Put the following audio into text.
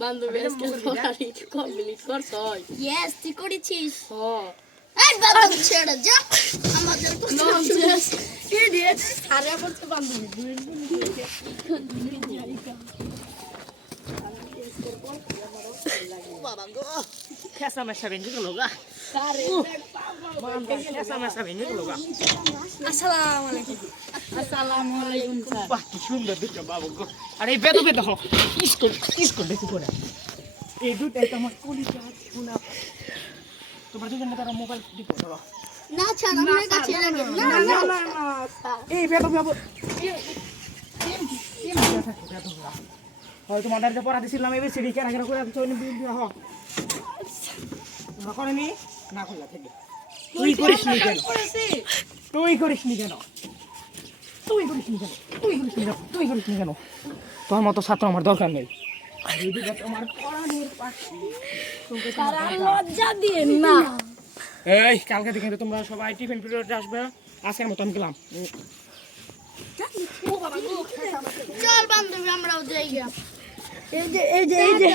বান্ধবী আজকে পড়ারি complete করছই yes তুই করেছিস হ এই বাবা ছেড়ে যা আমাদের ননসেন্স কি দিয়েছ সারা করতে বান্ধবী বাবা গো খেসা মেসা বেঞ্জি গেল গা খেসা মেসা বেঞ্জি গেল গা আসসালামু আলাইকুম আসসালামু আলাইকুম স্যার বাহ কি সুন্দর দুটো বাবু গো আর এই বেদো বেদো হো স্কুল দেখি করে এই দুটাই তো আমার কলিজা শোনা তোমার দুজনে তারা মোবাইল দিতে দাও না ছাড় আমার কাছে লাগে না না না এই বেদো বাবু হয় তোমাদের যে পড়া দিছিলাম এই সিডি কেন কেন করে দিছো বিল দিয়া হ না করেনি না করলা থেকে তুই করিস নি কেন তুই করিস নি কেন তুই করিস নি কেন তুই করিস নি কেন তুই করিস নি কেন তোর মতো ছাত্র আমার দরকার নেই এই দুটো তোমার পড়ানোর পাশে তোকে তারা লজ্জা দিয়ে না এই কালকে থেকে তোমরা সবাই টিফিন পিরিয়ডে আসবে আজকের মতো আমি গেলাম চল বান্ধবী আমরাও যাই গা এই যে